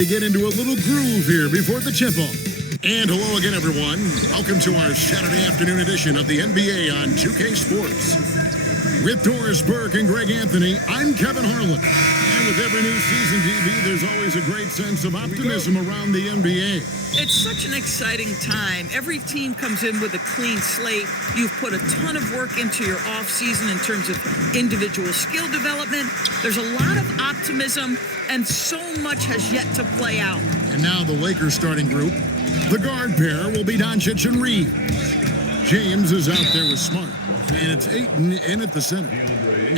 To get into a little groove here before the tip-off. And hello again, everyone. Welcome to our Saturday afternoon edition of the NBA on 2K Sports. With Doris Burke and Greg Anthony, I'm Kevin Harlan. And with every new season, DB, there's always a great sense of optimism around the NBA. It's such an exciting time. Every team comes in with a clean slate. You've put a ton of work into your offseason in terms of individual skill development. There's a lot of optimism, and so much has yet to play out. And now the Lakers starting group. The guard pair will be Doncic and Reeves. James is out there with Smart. And it's Ayton in at the center.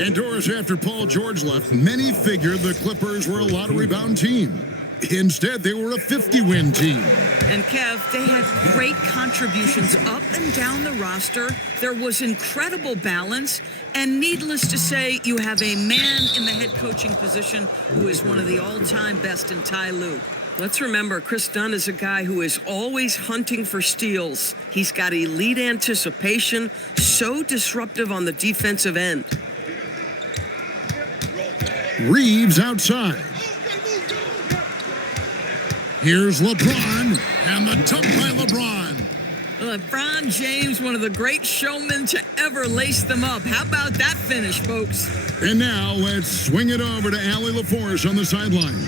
And Doris, after Paul George left, many figured the Clippers were a lottery-bound team. Instead, they were a 50-win team. And Kev, they had great contributions up and down the roster. There was incredible balance. And needless to say, you have a man in the head coaching position who is one of the all-time best in Ty Lue. Let's remember, Chris Dunn is a guy who is always hunting for steals. He's got elite anticipation, so disruptive on the defensive end. Reeves outside. Here's LeBron, and the dunk by LeBron. LeBron James, one of the great showmen to ever lace them up. How about that finish, folks? And now let's swing it over to Allie LaForce on the sideline.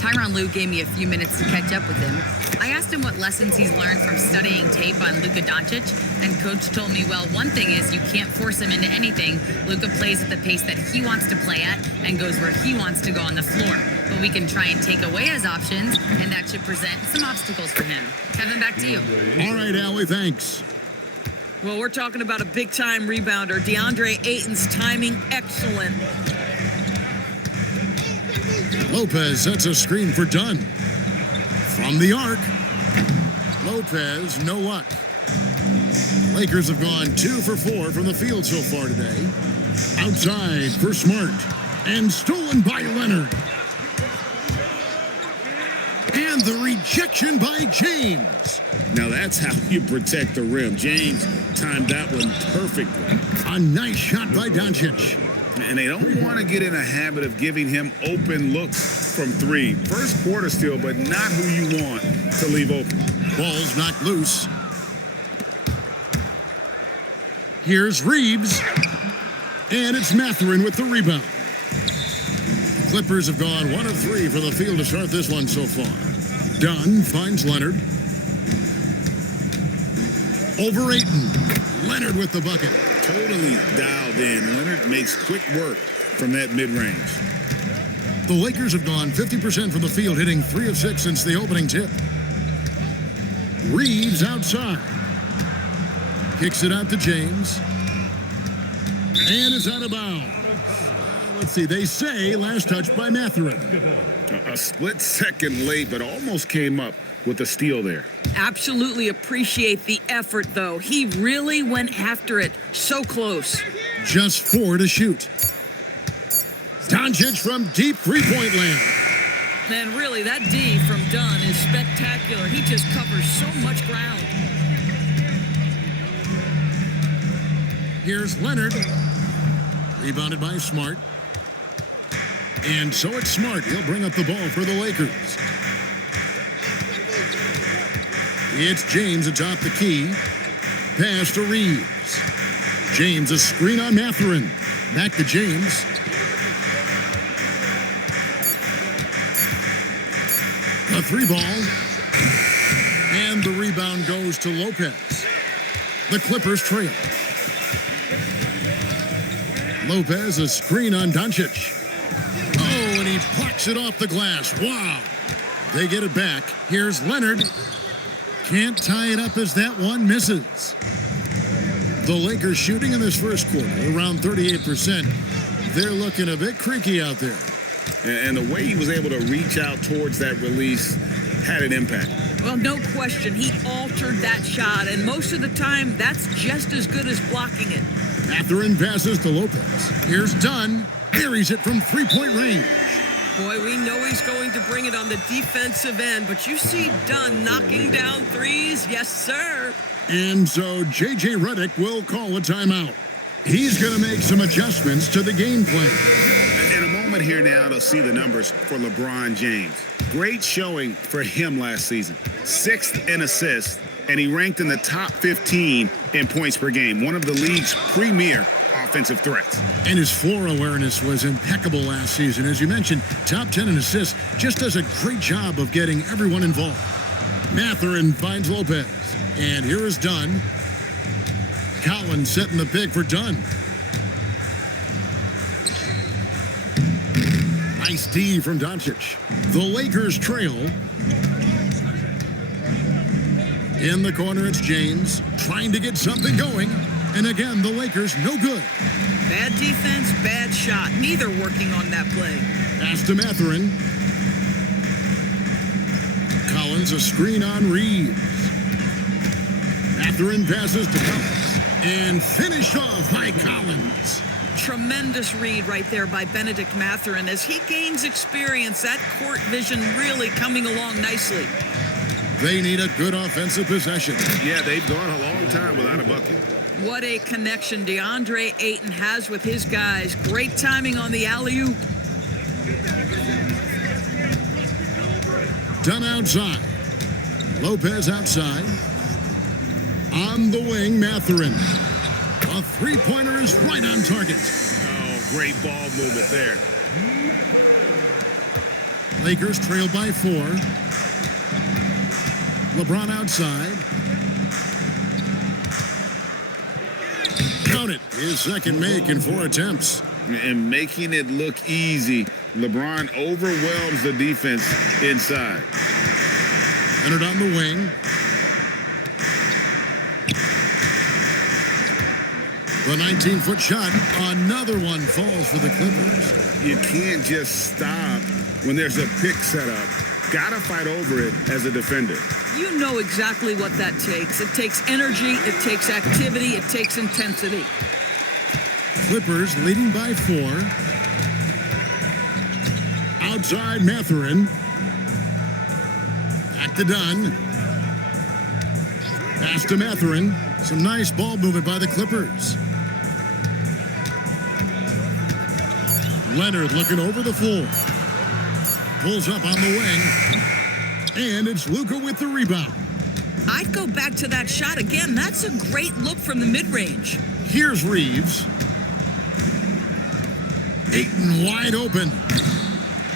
Tyronn Lue gave me a few minutes to catch up with him. I asked him what lessons he's learned from studying tape on Luka Doncic, and Coach told me, well, one thing is you can't force him into anything. Luka plays at the pace that he wants to play at and goes where he wants to go on the floor. But we can try and take away his options, and that should present some obstacles for him. Kevin, back to you. All right, Allie, thanks. Well, we're talking about a big-time rebounder. DeAndre Ayton's timing, excellent. Lopez sets a screen for Dunn. From the arc. Lopez, no luck. Lakers have gone 2 for 4 from the field so far today. Outside for Smart. And stolen by Leonard. And the rejection by James. Now that's how you protect the rim. James timed that one perfectly. A nice shot by Doncic. And they don't want to get in a habit of giving him open looks from three. First quarter still, but not who you want to leave open. Ball's knocked loose. Here's Reeves. And it's Mathurin with the rebound. Clippers have gone 1 of 3 from the field to start this one so far. Dunn finds Leonard. Over Ayton. Leonard with the bucket. Totally dialed in. Leonard makes quick work from that mid-range. The Lakers have gone 50% from the field, hitting 3 of 6 since the opening tip. Reeves outside. Kicks it out to James. And it's out of bounds. Let's see, they say last touch by Mathurin. A split second late, but almost came up with a steal there. Absolutely appreciate the effort, though. He really went after it. So close. Just 4 to shoot. Doncic from deep three-point land. And really, that D from Dunn is spectacular. He just covers so much ground. Here's Leonard. Rebounded by Smart. And so it's Smart. He'll bring up the ball for the Lakers. It's James atop the key. Pass to Reeves. James, a screen on Mathurin. Back to James. A 3-ball. And the rebound goes to Lopez. The Clippers trail. Lopez, a screen on Doncic. Oh, and he plucks it off the glass. Wow. They get it back. Here's Leonard. Can't tie it up as that one misses. The Lakers shooting in this first quarter around 38%. They're looking a bit creaky out there. And the way he was able to reach out towards that release had an impact. Well, no question. He altered that shot, and most of the time, that's just as good as blocking it. Mathurin passes to Lopez. Here's Dunn. Buries it from three-point range. Boy, we know he's going to bring it on the defensive end, but you see Dunn knocking down threes. Yes, sir. And so J.J. Redick will call a timeout. He's going to make some adjustments to the game plan. In a moment here now, they'll see the numbers for LeBron James. Great showing for him last season. 6th in assists, and he ranked in the top 15 in points per game, one of the league's premier offensive threats. And his floor awareness was impeccable last season. As you mentioned, top 10 in assists, just does a great job of getting everyone involved. Mathurin finds Lopez, and here is Dunn. Collins setting the pick for Dunn. Nice D from Doncic. The Lakers trail. In the corner, it's James trying to get something going. And again, the Lakers no good. Bad defense, bad shot. Neither working on that play. Pass to Mathurin. Collins, a screen on Reeves. Mathurin passes to Collins. And finished off by Collins. Tremendous read right there by Benedict Mathurin. As he gains experience, that court vision really coming along nicely. They need a good offensive possession. Yeah, they've gone a long time without a bucket. What a connection DeAndre Ayton has with his guys. Great timing on the alley-oop. Dunn outside. Lopez outside. On the wing, Mathurin. A three-pointer is right on target. Oh, great ball movement there. Lakers trail by 4. LeBron outside. Count it. His second make in 4 attempts. And making it look easy, LeBron overwhelms the defense inside. Leonard on the wing. The 19-foot shot. Another one falls for the Clippers. You can't just stop when there's a pick set up. Gotta fight over it as a defender. You know exactly what that takes. It takes energy, it takes activity, it takes intensity. Clippers leading by 4. Outside Mathurin. Back to Dunn. Pass to Mathurin. Some nice ball movement by the Clippers. Leonard looking over the floor. Pulls up on the wing. And it's Luka with the rebound. I'd go back to that shot again. That's a great look from the mid-range. Here's Reeves. Ayton wide open.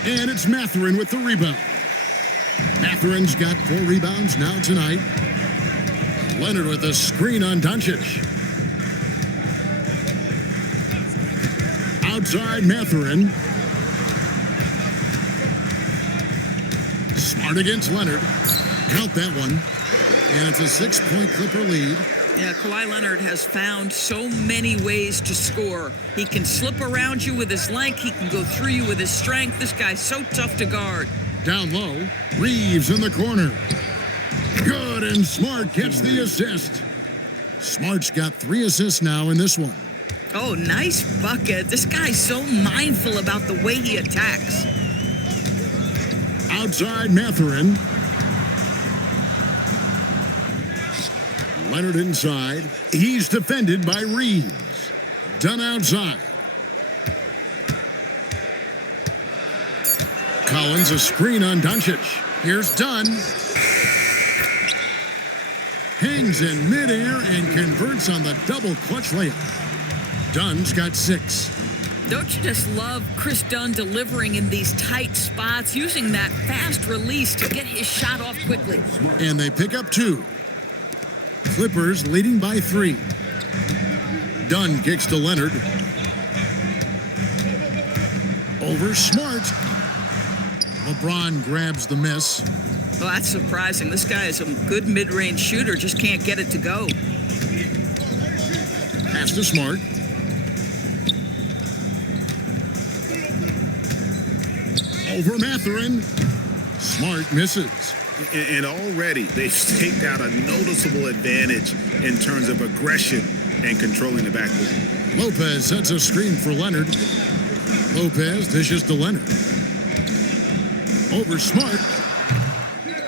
And it's Mathurin with the rebound. Mathurin's got 4 rebounds now tonight. Leonard with a screen on Doncic. Outside Mathurin. Smart against Leonard. Count that one. And it's a 6-point Clipper lead. Yeah, Kawhi Leonard has found so many ways to score. He can slip around you with his length. He can go through you with his strength. This guy's so tough to guard. Down low. Reeves in the corner. Good, and Smart gets the assist. Smart's got 3 assists now in this one. Oh, nice bucket. This guy's so mindful about the way he attacks. Outside Mathurin. Leonard inside. He's defended by Reeves. Dunn outside. Collins, a screen on Doncic. Here's Dunn. Hangs in midair and converts on the double clutch layup. Dunn's got 6. Don't you just love Chris Dunn delivering in these tight spots, using that fast release to get his shot off quickly? And they pick up 2. Clippers leading by 3. Dunn kicks to Leonard. Over Smart. LeBron grabs the miss. Well, that's surprising. This guy is a good mid-range shooter, just can't get it to go. Pass to Smart. Over Mathurin. Smart misses. And already they've staked out a noticeable advantage in terms of aggression and controlling the backcourt. Lopez sets a screen for Leonard. Lopez dishes to Leonard. Over Smart.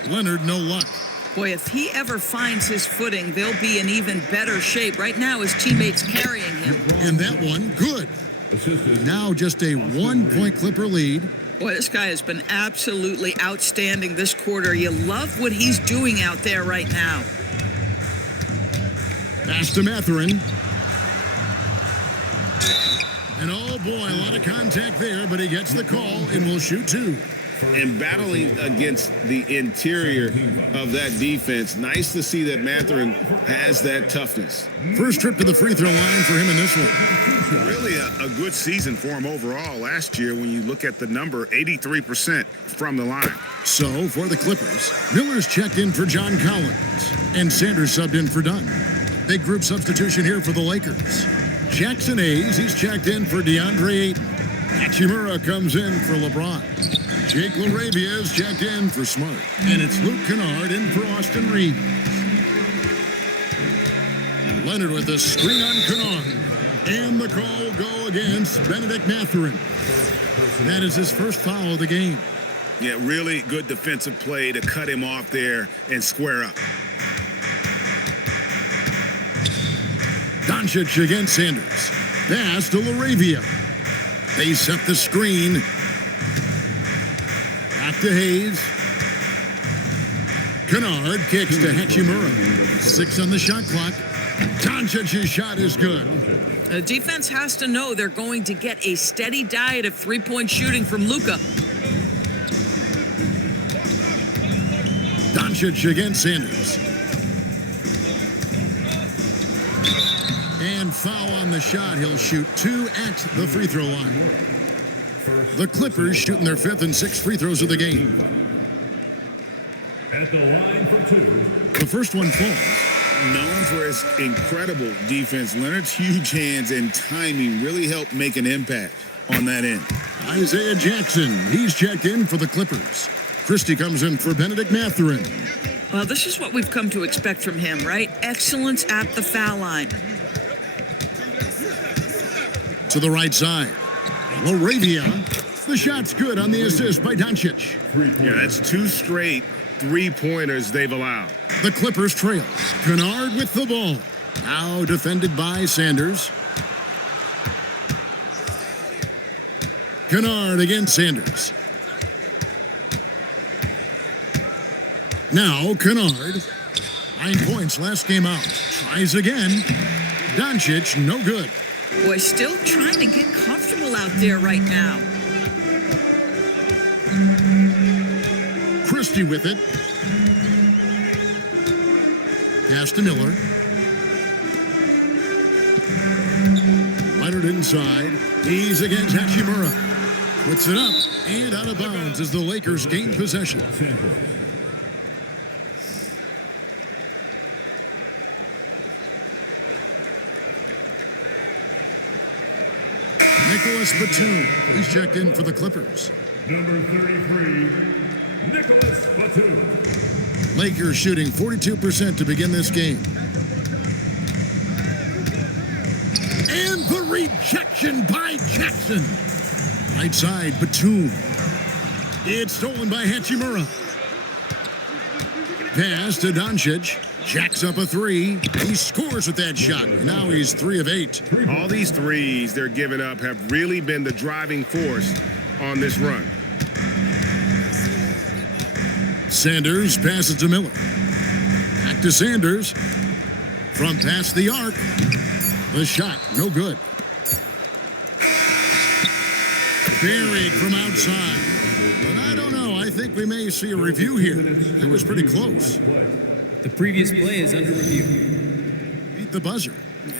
Leonard, no luck. Boy, if he ever finds his footing, they'll be in even better shape. Right now, his teammates carrying him. And that one, good. Now just a 1-point Clipper lead. Boy, this guy has been absolutely outstanding this quarter. You love what he's doing out there right now. Pass to Mathurin. And oh boy, a lot of contact there, but he gets the call and will shoot two. And battling against the interior of that defense, nice to see that Mathurin has that toughness. First trip to the free throw line for him in this one. Really a good season for him overall last year when you look at the number, 83% from the line. So, for the Clippers, Miller's checked in for John Collins, and Sanders subbed in for Dunn. Big group substitution here for the Lakers. Jackson Hayes, he's checked in for DeAndre Ayton. Hachimura comes in for LeBron. Jake LaRavia is checked in for Smart. And it's Luke Kennard in for Austin Reeves. Leonard with the screen on Kennard. And the call will go against Benedict Mathurin. That is his first foul of the game. Yeah, really good defensive play to cut him off there and square up. Doncic against Sanders. Pass to LaRavia. They set the screen. Back to Hayes. Kennard kicks to Hachimura. 6 on the shot clock. Doncic's shot is good. The defense has to know they're going to get a steady diet of three-point shooting from Luka. Doncic against Sanders. And foul on the shot. He'll shoot 2 at the free throw line. The Clippers shooting their 5th and 6th free throws of the game. At the line for 2. The first one falls. Known for his incredible defense, Leonard's huge hands and timing really helped make an impact on that end. Isaiah Jackson, he's checked in for the Clippers. Christie comes in for Benedict Mathurin. Well, this is what we've come to expect from him, right? Excellence at the foul line. To the right side. LaRavia. The shot's good on the assist by Doncic. Yeah, that's 2 straight three-pointers they've allowed. The Clippers trail. Kennard with the ball. Now defended by Sanders. Kennard against Sanders. Now Kennard. 9 points last game out. Tries again. Doncic, no good. Boy, still trying to get comfortable out there right now. Christie with it. Pass to Miller. Leonard inside. He's against Hachimura. Puts it up and out of bounds as the Lakers gain possession. Nicholas Batum. He's checked in for the Clippers. Number 33, Nicholas Batum. Lakers shooting 42% to begin this game. And the rejection by Jackson. Right side, Batum. It's stolen by Hachimura. Pass to Doncic. Jacks up a 3. He scores with that shot. Now he's 3 of 8. All these threes they're giving up have really been the driving force on this run. Sanders passes to Miller. Back to Sanders. From past the arc. The shot, no good. Buried from outside. But I don't know. I think we may see a review here. That was pretty close. The previous play is under review. Beat the buzzer.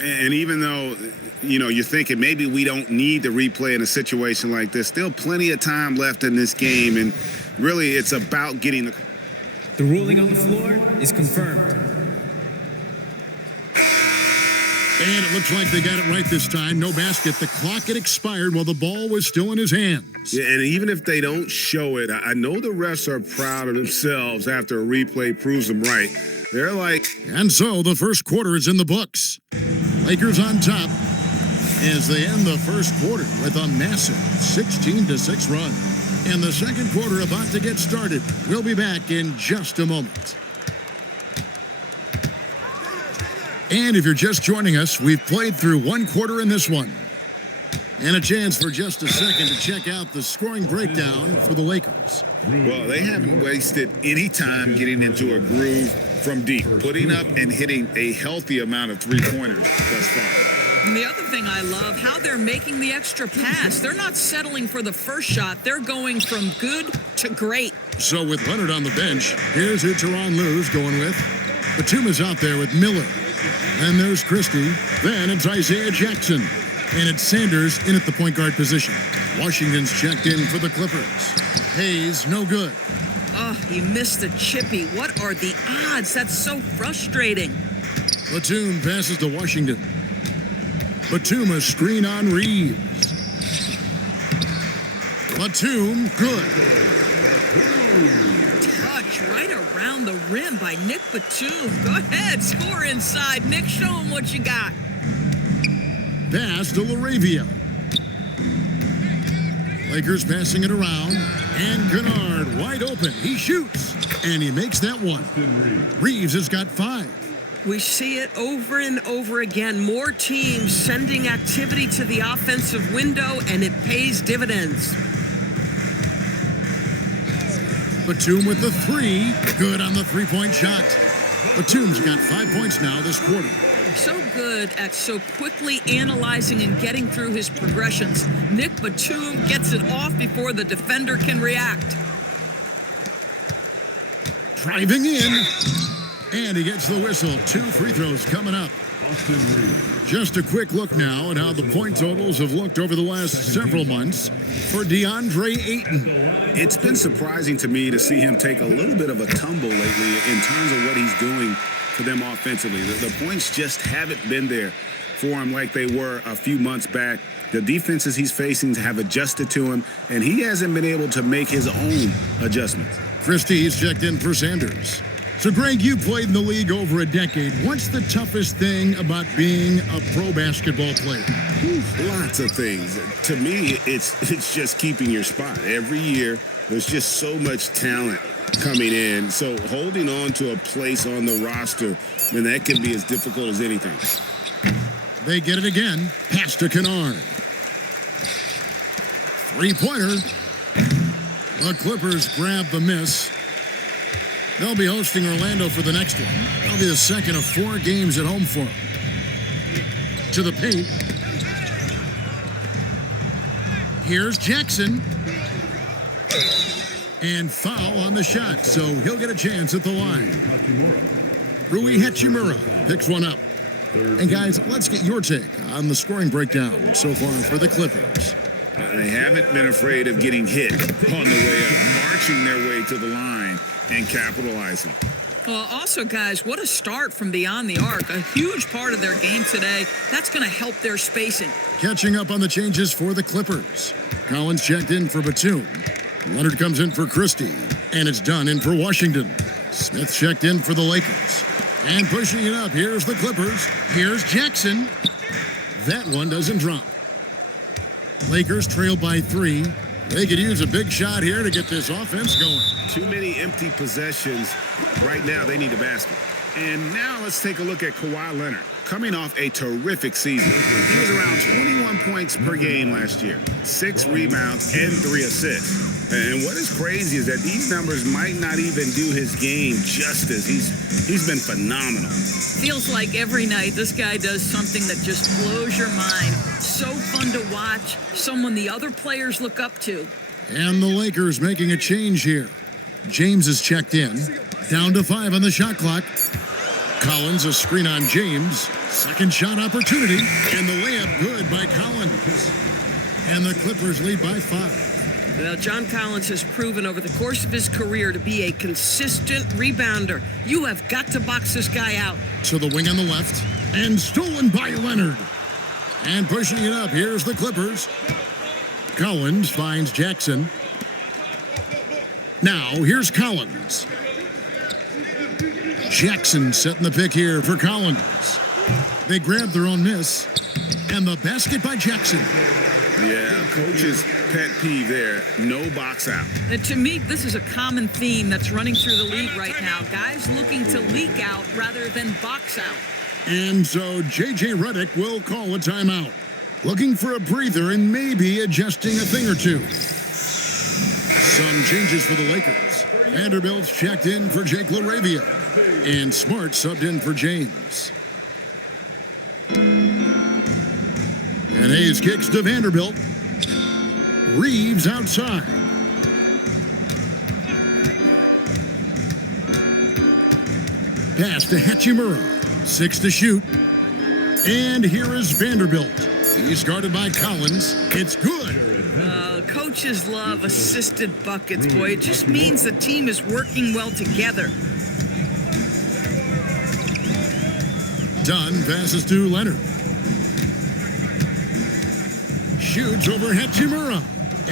And even though, you're thinking maybe we don't need to replay in a situation like this, still plenty of time left in this game. And really, it's about getting the... The ruling on the floor is confirmed. And it looks like they got it right this time. No basket. The clock had expired while the ball was still in his hands. Yeah, and even if they don't show it, I know the refs are proud of themselves after a replay proves them right. They're like... And so the first quarter is in the books. Lakers on top as they end the first quarter with a massive 16-6 run. And the second quarter about to get started. We'll be back in just a moment. And if you're just joining us, we've played through one quarter in this one. And a chance for just a second to check out the scoring breakdown for the Lakers. Well, they haven't wasted any time getting into a groove from deep, putting up and hitting a healthy amount of three-pointers thus far. And the other thing I love, how they're making the extra pass. They're not settling for the first shot. They're going from good to great. So with Leonard on the bench, here's who Tyronn Lue's going with. Batum is out there with Miller. Then there's Christie. Then it's Isaiah Jackson. And it's Sanders in at the point guard position. Washington's checked in for the Clippers. Hayes, no good. Oh, he missed the chippy. What are the odds? That's so frustrating. Batum passes to Washington. Batum a screen on Reeves. Batum, good. Touch right around the rim by Nick Batum. Go ahead, score inside. Nick, show him what you got. Pass to LaRavia. Lakers passing it around. And Kennard wide open. He shoots. And he makes that one. Reeves has got 5. We see it over and over again. More teams sending activity to the offensive window, and it pays dividends. Batum with the 3. Good on the three-point shot. Batum's got 5 points now this quarter. So good at so quickly analyzing and getting through his progressions. Nick Batum gets it off before the defender can react. Driving in. And he gets the whistle. 2 free throws coming up. Just a quick look now at how the point totals have looked over the last several months for DeAndre Ayton. It's been surprising to me to see him take a little bit of a tumble lately in terms of what he's doing for them offensively. The points just haven't been there for him like they were a few months back. The defenses he's facing have adjusted to him, and he hasn't been able to make his own adjustments. Christie's checked in for Sanders. So, Greg, you played in the league over a decade. What's the toughest thing about being a pro basketball player? Lots of things. To me, it's just keeping your spot. Every year, there's just so much talent coming in. So holding on to a place on the roster, then that can be as difficult as anything. They get it again. Pass to Kennard. Three-pointer. The Clippers grab the miss. They'll be hosting Orlando for the next one. That'll be the second of 4 games at home for them. To the paint. Here's Jackson. And foul on the shot, so he'll get a chance at the line. Rui Hachimura picks one up. And guys, let's get your take on the scoring breakdown so far for the Clippers. They haven't been afraid of getting hit on the way up, marching their way to the line and capitalizing. Well, also, guys, what a start from beyond the arc. A huge part of their game today. That's going to help their spacing. Catching up on the changes for the Clippers. Collins checked in for Batum. Leonard comes in for Christie. And it's done in for Washington. Smith checked in for the Lakers. And pushing it up, here's the Clippers. Here's Jackson. That one doesn't drop. Lakers trail by 3. They could use a big shot here to get this offense going. Too many empty possessions. Right now, they need a basket. And now let's take a look at Kawhi Leonard. Coming off a terrific season. He was around 21 points per game last year. 6 rebounds and 3 assists. And what is crazy is that these numbers might not even do his game justice. He's been phenomenal. Feels like every night this guy does something that just blows your mind. So fun to watch. Someone the other players look up to. And the Lakers making a change here. James is checked in. Down to 5 on the shot clock. Collins, a screen on James. Second shot opportunity. And the layup good by Collins. And the Clippers lead by 5. Well, John Collins has proven over the course of his career to be a consistent rebounder. You have got to box this guy out. To the wing on the left. And stolen by Leonard. And pushing it up, here's the Clippers. Collins finds Jackson. Now, here's Collins. Jackson setting the pick here for Collins. They grab their own miss. And the basket by Jackson. Yeah, coach's pet peeve there. No box out. And to me, this is a common theme that's running through the league right now. Guys looking to leak out rather than box out. And so J.J. Redick will call a timeout. looking for a breather and maybe adjusting a thing or two. Some changes for the Lakers. Vanderbilt's checked in for Jake LaRavia, and Smart subbed in for James. And Hayes kicks to Vanderbilt. Reeves outside. Pass to Hachimura. 6 to shoot. And here is Vanderbilt. He's guarded by Collins. It's good. Coaches love assisted buckets, boy. It just means the team is working well together. Dunn passes to Leonard. Shoots over Hachimura.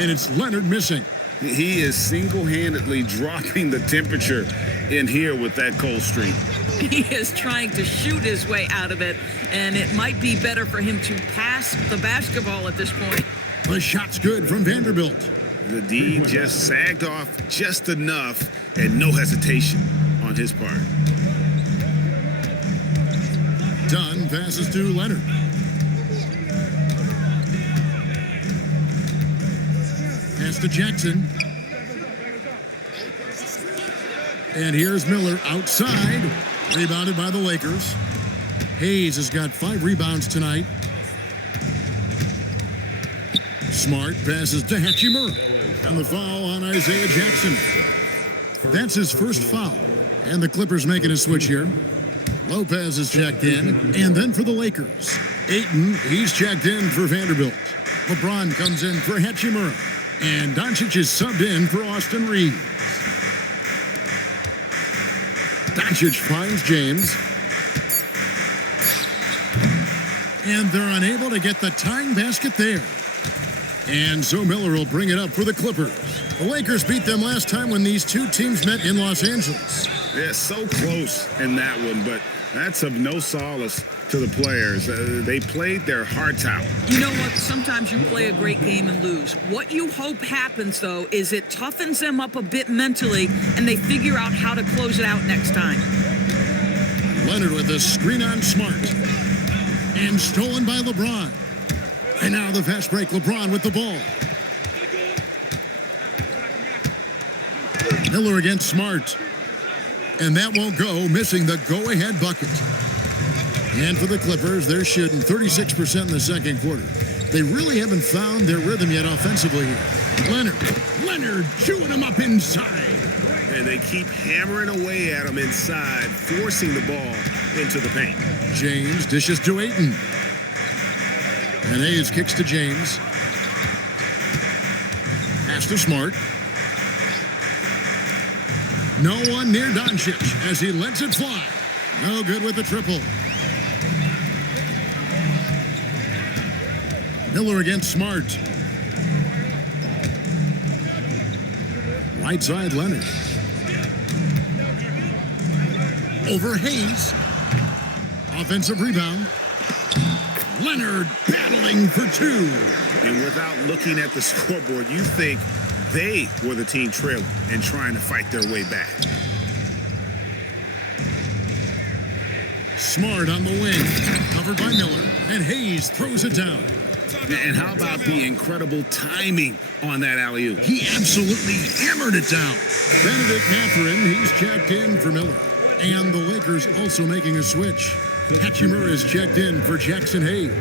And it's Leonard missing. He is single-handedly dropping the temperature in here with that cold streak. He is trying to shoot his way out of it, and it might be better for him to pass the basketball at this point. The shot's good from Vanderbilt. The D just sagged off just enough and no hesitation on his part. Dunn passes to Leonard. Pass to Jackson. And here's Miller outside. Rebounded by the Lakers. Hayes has got 5 rebounds tonight. Smart passes to Hachimura. And the foul on Isaiah Jackson. That's his first foul. And the Clippers making a switch here. Lopez is checked in. And then for the Lakers. Ayton, he's checked in for Vanderbilt. LeBron comes in for Hachimura. And Doncic is subbed in for Austin Reeves. Doncic finds James. And they're unable to get the tying basket there. And so Miller will bring it up for the Clippers. The Lakers beat them last time when these two teams met in Los Angeles. Yeah, so close in that one, but that's of no solace to the players. They played their hearts out. You know what? Sometimes you play a great game and lose. What you hope happens, though, is it toughens them up a bit mentally, and they figure out how to close it out next time. Leonard with a screen on Smart. And stolen by LeBron. And now the fast break, LeBron with the ball. Miller against Smart. And that won't go, missing the go-ahead bucket. And for the Clippers, they're shooting 36% in the second quarter. They really haven't found their rhythm yet offensively here. Leonard chewing them up inside. And they keep hammering away at him inside, forcing the ball into the paint. James dishes to Ayton. And Hayes kicks to James. Pass to Smart. No one near Doncic as he lets it fly. No good with the triple. Miller against Smart. Right side, Leonard. Over Hayes. Offensive rebound. Leonard battling for 2. And without looking at the scoreboard, you think they were the team trailing and trying to fight their way back. Smart on the wing. Covered by Miller. And Hayes throws it down. And how about the incredible timing on that alley-oop? He absolutely hammered it down. Benedict Mathurin, he's checked in for Miller. And the Lakers also making a switch. Hachimura is checked in for Jackson Hayes.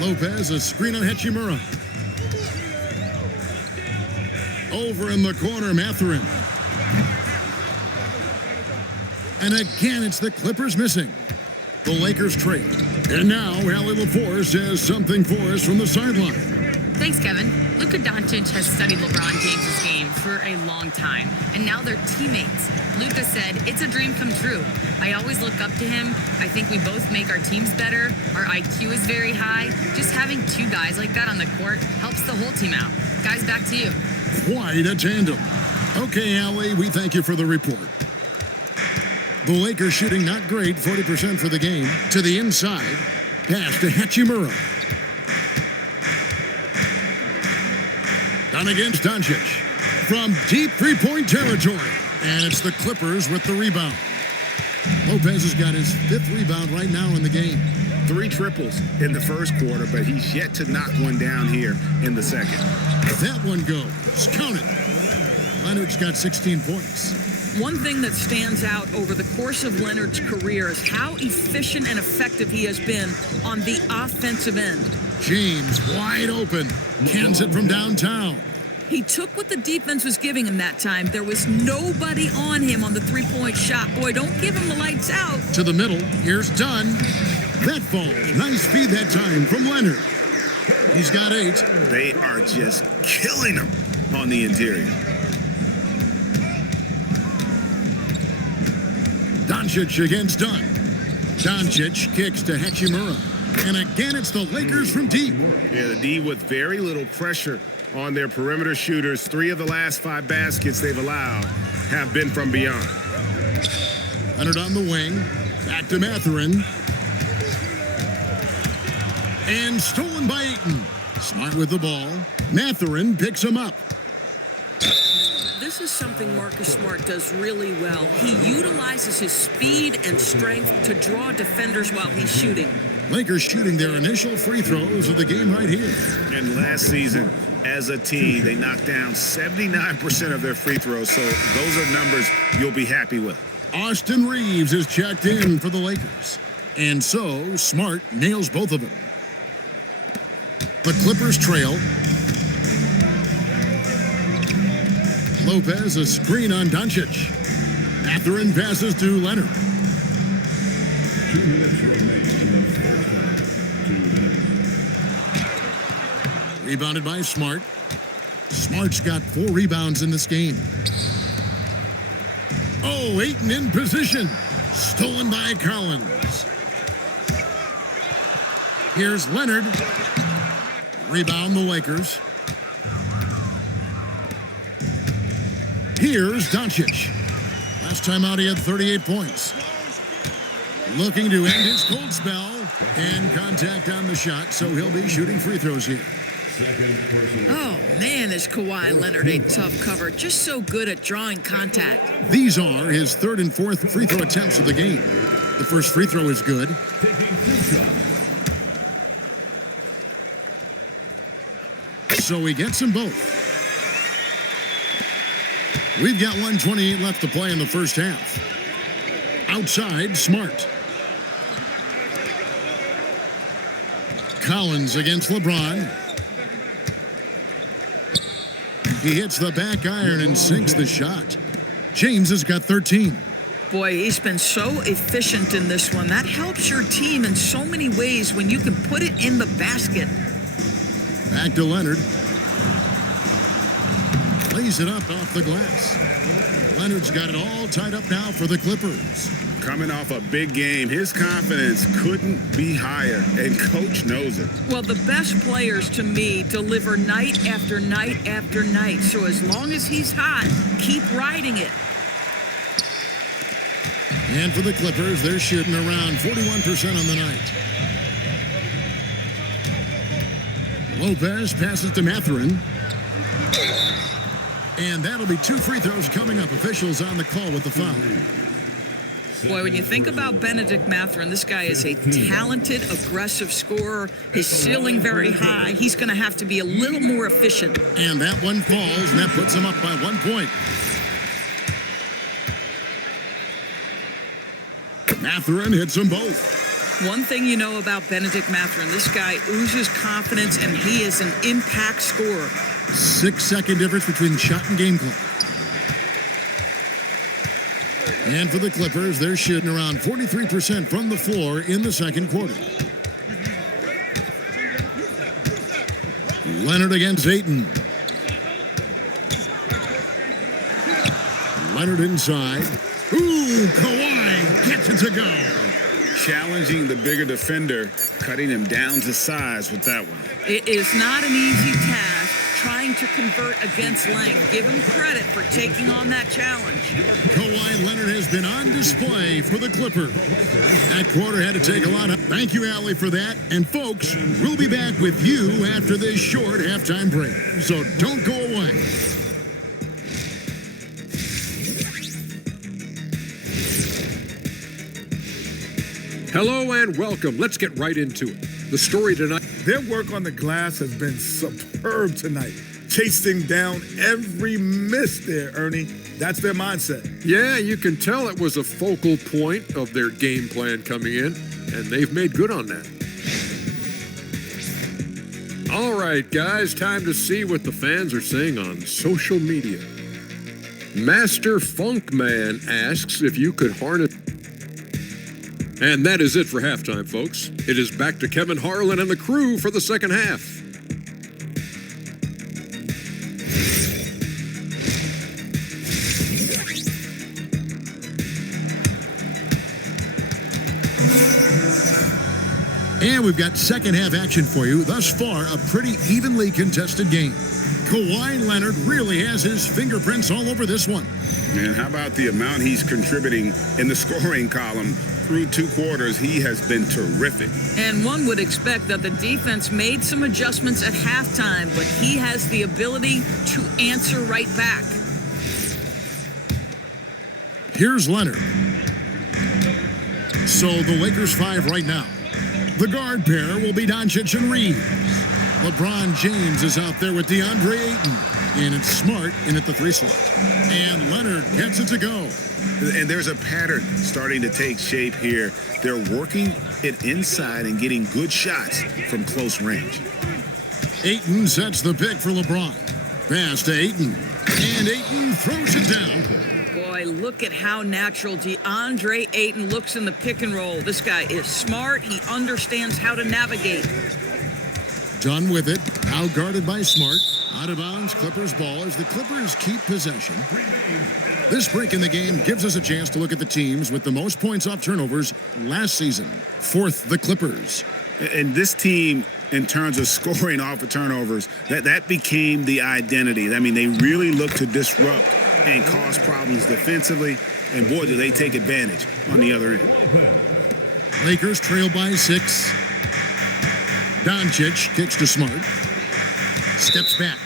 Lopez, a screen on Hachimura. Over in the corner, Mathurin. And again, it's the Clippers missing. The Lakers trail. And now, Allie LaForce has something for us from the sideline. Thanks, Kevin. Luka Doncic has studied LeBron James' game for a long time, and now they're teammates. Luka said, "It's a dream come true. I always look up to him. I think we both make our teams better. Our IQ is very high. Just having 2 guys like that on the court helps the whole team out." Guys, back to you. Quite a tandem. Okay, Allie, we thank you for the report. The Lakers shooting not great, 40% for the game. To the inside, pass to Hachimura. Done against Doncic. From deep three-point territory. And it's the Clippers with the rebound. Lopez has got his 5th rebound right now in the game. 3 triples in the first quarter, but he's yet to knock one down here in the second. That one goes. Count it. Leonard's got 16 points. One thing that stands out over the course of Leonard's career is how efficient and effective he has been on the offensive end. James wide open. Cans it from downtown. He took what the defense was giving him that time. There was nobody on him on the three-point shot. Boy, don't give him the lights out. To the middle. Here's Dunn. That falls. Nice feed that time from Leonard. He's got 8. They are just killing him on the interior. Doncic against Dunn. Doncic kicks to Hachimura. And again, it's the Lakers from deep. Yeah, the D with very little pressure on their perimeter shooters. 3 of the last 5 baskets they've allowed have been from beyond. Leonard on the wing. Back to Mathurin. And stolen by Ayton. Smart with the ball. Mathurin picks him up. This is something Marcus Smart does really well. He utilizes his speed and strength to draw defenders while he's shooting. Lakers shooting their initial free throws of the game right here. And last season, as a team, they knocked down 79% of their free throws, so those are numbers you'll be happy with. Austin Reeves is checked in for the Lakers. And so, Smart nails both of them. The Clippers trail. Lopez, a screen on Doncic. Mathurin passes to Leonard. 2 minutes remaining in the first half. 2 minutes. Rebounded by Smart. Smart's got 4 rebounds in this game. Oh, Ayton in position. Stolen by Collins. Here's Leonard. Rebound the Lakers. Here's Doncic. Last time out, he had 38 points. Looking to end his cold spell. And contact on the shot, so he'll be shooting free throws here. Oh, man, is Kawhi Leonard a tough cover. Just so good at drawing contact. These are his 3rd and 4th free throw attempts of the game. The first free throw is good. So he gets them both. We've got 1:28 left to play in the first half. Outside, Smart. Collins against LeBron. He hits the back iron and sinks the shot. James has got 13. Boy, he's been so efficient in this one. That helps your team in so many ways when you can put it in the basket. Back to Leonard. Lays it up off the glass. Leonard's got it all tied up now for the Clippers. Coming off a big game, his confidence couldn't be higher, and Coach knows it. Well, the best players to me deliver night after night after night. So as long as he's hot, keep riding it. And for the Clippers, they're shooting around 41% on the night. Lopez passes to Mathurin. And that'll be 2 free throws coming up. Officials on the call with the foul. Boy, when you think about Benedict Mathurin, this guy is a talented, aggressive scorer. His ceiling very high. He's going to have to be a little more efficient. And that one falls, and that puts him up by 1 point. Mathurin hits them both. One thing you know about Benedict Mathurin, this guy oozes confidence, and he is an impact scorer. 6-second difference between shot and game clock. And for the Clippers, they're shooting around 43% from the floor in the second quarter. Leonard against Ayton. Leonard inside. Ooh, Kawhi gets it to go. Challenging the bigger defender, cutting him down to size with that one. It is not an easy task trying to convert against length. Give him credit for taking on that challenge. Kawhi Leonard has been on display for the Clippers. That quarter had to take a lot of... Thank you, Allie, for that. And folks, we'll be back with you after this short halftime break. So don't go away. Hello and welcome. Let's get right into it. The story tonight. Their work on the glass has been superb tonight. Chasing down every miss there, Ernie. That's their mindset. Yeah, you can tell it was a focal point of their game plan coming in, and they've made good on that. All right, guys, time to see what the fans are saying on social media. Master Funkman asks if you could harness... And that is it for halftime, folks. It is back to Kevin Harlan and the crew for the second half. And we've got second half action for you. Thus far, a pretty evenly contested game. Kawhi Leonard really has his fingerprints all over this one. And how about the amount he's contributing in the scoring column? Through 2 quarters, he has been terrific. And one would expect that the defense made some adjustments at halftime, but he has the ability to answer right back. Here's Leonard. So the Lakers 5 right now. The guard pair will be Doncic and Reeves. LeBron James is out there with DeAndre Ayton. And it's Smart in at the 3 slot. And Leonard gets it to go. And there's a pattern starting to take shape here. They're working it inside and getting good shots from close range. Ayton sets the pick for LeBron. Pass to Ayton. And Ayton throws it down. Boy, look at how natural DeAndre Ayton looks in the pick and roll. This guy is smart. He understands how to navigate. Done with it. Now guarded by Smart. Out of bounds, Clippers ball as the Clippers keep possession. This break in the game gives us a chance to look at the teams with the most points off turnovers last season. 4th, the Clippers. And this team, in terms of scoring off of turnovers, that became the identity. I mean, they really look to disrupt and cause problems defensively. And boy, do they take advantage on the other end. Lakers trail by 6. Doncic kicks to Smart. Steps back.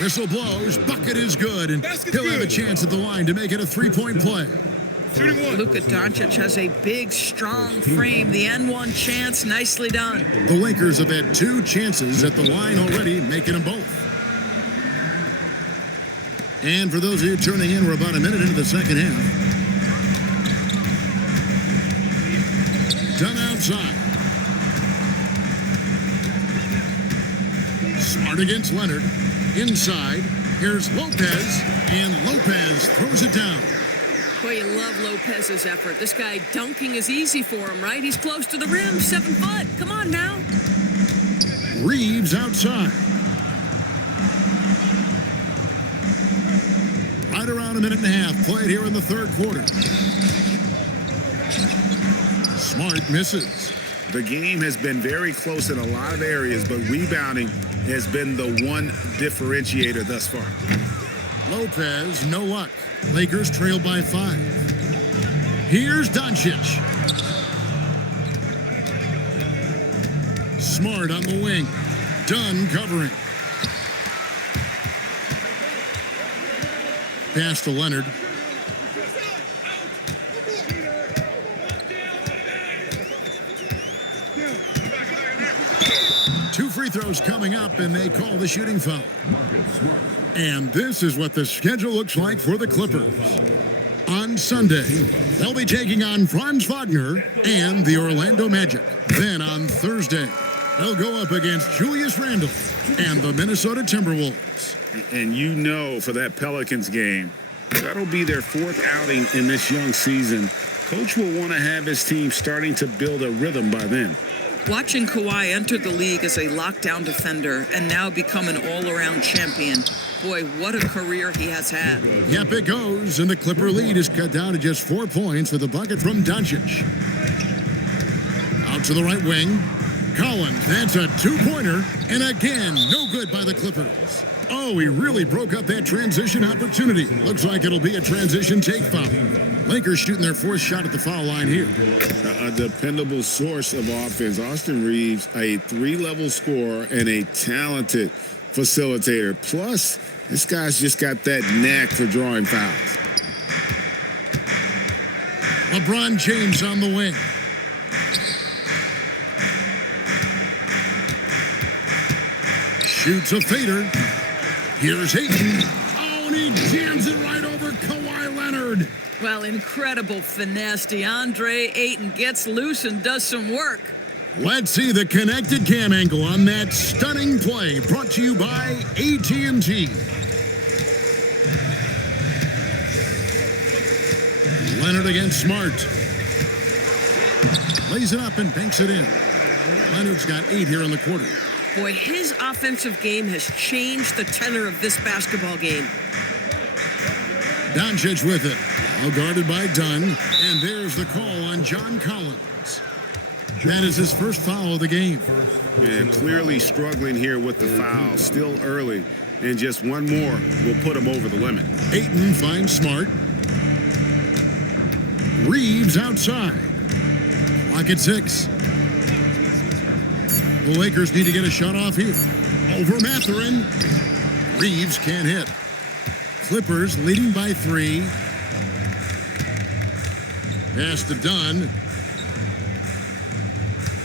Whistle blows. Bucket is good. And he'll have a chance at the line to make it a 3-point play. Luka Doncic has a big, strong frame. The N1 chance, nicely done. The Lakers have had 2 chances at the line already, making them both. And for those of you tuning in, we're about a minute into the second half. Done outside. Smart against Leonard. Inside. Here's Lopez. And Lopez throws it down. Boy, you love Lopez's effort. This guy dunking is easy for him, right? He's close to the rim, 7 foot. Come on now. Reeves outside. Right around a minute and a half played here in the third quarter. Smart misses. The game has been very close in a lot of areas, but rebounding has been the one differentiator thus far. Lopez, no luck. Lakers trail by 5. Here's Doncic. Smart on the wing. Dunn covering. Pass to Leonard. Two free throws coming up, and they call the shooting foul. And this is what the schedule looks like for the Clippers. On Sunday, they'll be taking on Franz Wagner and the Orlando Magic. Then on Thursday, they'll go up against Julius Randle and the Minnesota Timberwolves. And you know, for that Pelicans game, that'll be their 4th outing in this young season. Coach will want to have his team starting to build a rhythm by then. Watching Kawhi enter the league as a lockdown defender and now become an all-around champion. Boy, what a career he has had. Yep, it goes, and the Clipper lead is cut down to just 4 points with a bucket from Doncic. Out to the right wing. Collins, that's a 2-pointer, and again, no good by the Clippers. Oh, he really broke up that transition opportunity. Looks like it'll be a transition take foul. Lakers shooting their 4th shot at the foul line here. A dependable source of offense. Austin Reeves, a 3-level scorer and a talented facilitator. Plus, this guy's just got that knack for drawing fouls. LeBron James on the wing. Shoots a fader. Here's Ayton. Oh, and he jams it right over Kawhi Leonard. Well, incredible finesse. DeAndre Ayton gets loose and does some work. Let's see the connected cam angle on that stunning play, brought to you by AT&T. Leonard against Smart. Lays it up and banks it in. Leonard's got 8 here in the quarter. Boy, his offensive game has changed the tenor of this basketball game. Doncic with it. Now guarded by Dunn. And there's the call on John Collins. That is his first foul of the game. Yeah, clearly struggling here with the foul. Still early. And just one more will put him over the limit. Ayton finds Smart. Reeves outside. Clock at 6. The Lakers need to get a shot off here. Over Mathurin. Reeves can't hit. Clippers leading by 3. Pass to Dunn.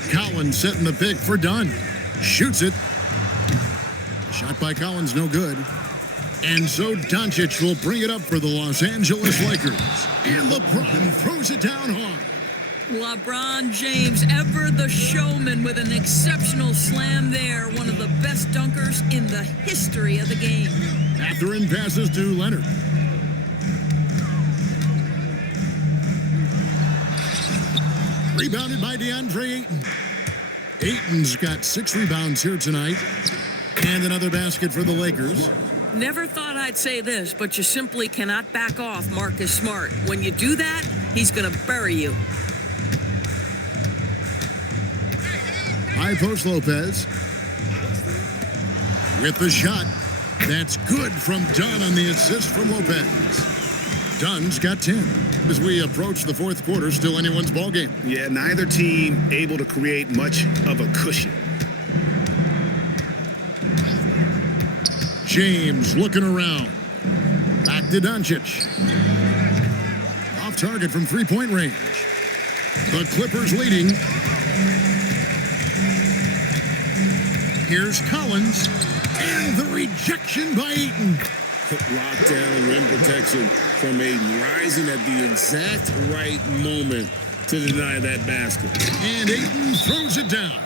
Collins setting the pick for Dunn. Shoots it. Shot by Collins, no good. And so Doncic will bring it up for the Los Angeles Lakers. And LeBron throws it down hard. LeBron James, ever the showman, with an exceptional slam there. One of the best dunkers in the history of the game. Mathurin passes to Leonard. Rebounded by DeAndre Ayton. Ayton's got 6 rebounds here tonight. And another basket for the Lakers. Never thought I'd say this, but you simply cannot back off Marcus Smart. When you do that, he's going to bury you. High post Lopez. With the shot. That's good from Dunn on the assist from Lopez. Dunn's got 10. As we approach the fourth quarter, still anyone's ball game. Yeah, neither team able to create much of a cushion. James looking around. Back to Doncic. Off target from three-point range. The Clippers leading. Here's Collins. And the rejection by Ayton. Lockdown rim protection from Ayton, rising at the exact right moment to deny that basket. And Ayton throws it down.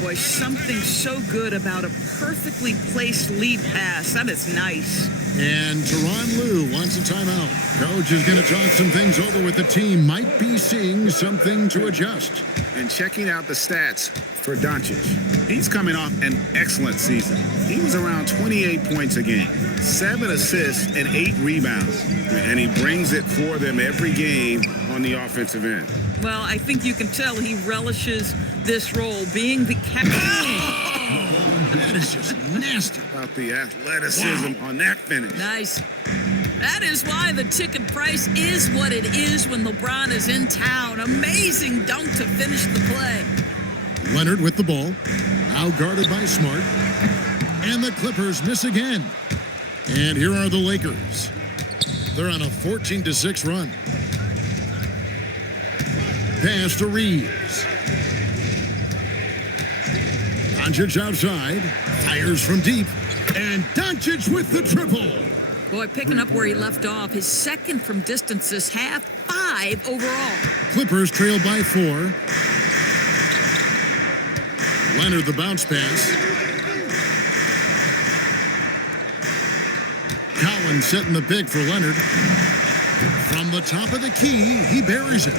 Boy, something so good about a perfectly placed lead pass. That is nice. And Tyronn Lue wants a timeout. Coach is going to talk some things over with the team. Might be seeing something to adjust. And checking out the stats for Doncic. He's coming off an excellent season. He was around 28 points a game, 7 assists, and 8 rebounds. And he brings it for them every game on the offensive end. Well, I think you can tell he relishes this role, being the captain. Oh, that is just nasty. About the athleticism on that finish. Nice. That is why the ticket price is what it is when LeBron is in town. Amazing dunk to finish the play. Leonard with the ball. Now guarded by Smart. And the Clippers miss again. And here are the Lakers. They're on a 14-6 run. Pass to Reeves. Doncic outside. Fires from deep. And Doncic with the triple. Boy, picking up where he left off. His second from distance this half. 5 overall. Clippers trail by 4. Leonard the bounce pass. Collins setting the pick for Leonard. From the top of the key, he buries it.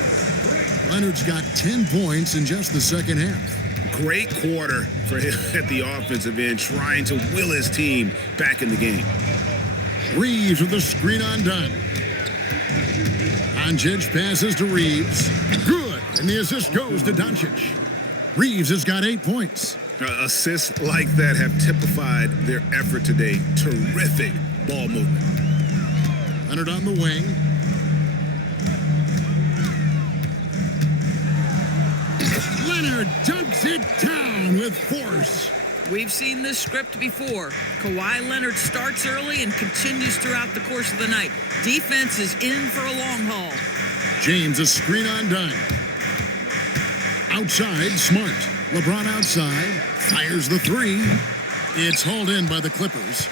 Leonard's got 10 points in just the second half. Great quarter for him at the offensive end, trying to will his team back in the game. Reeves with the screen on Dunn. Doncic passes to Reeves. Good. And the assist goes to Doncic. Reeves has got 8 points. Assists like that have typified their effort today. Terrific ball movement. Leonard on the wing. Leonard dunks it down with force. We've seen this script before. Kawhi Leonard starts early and continues throughout the course of the night. Defense is in for a long haul. James a screen on Dunn. Outside, Smart. LeBron outside. Fires the 3. It's hauled in by the Clippers.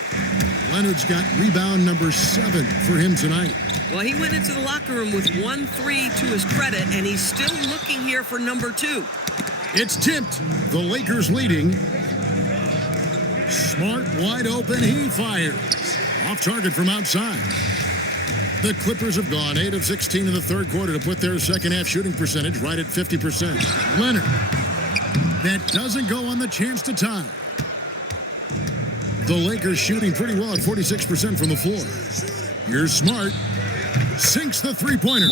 Leonard's got rebound number 7 for him tonight. Well, he went into the locker room with 1-3 to his credit, and he's still looking here for number 2. It's tipped. The Lakers leading. Smart wide open. He fires. Off target from outside. The Clippers have gone 8 of 16 in the third quarter to put their second half shooting percentage right at 50%. Leonard. That doesn't go on the chance to tie. The Lakers shooting pretty well at 46% from the floor. Here's Smart. Sinks the three-pointer.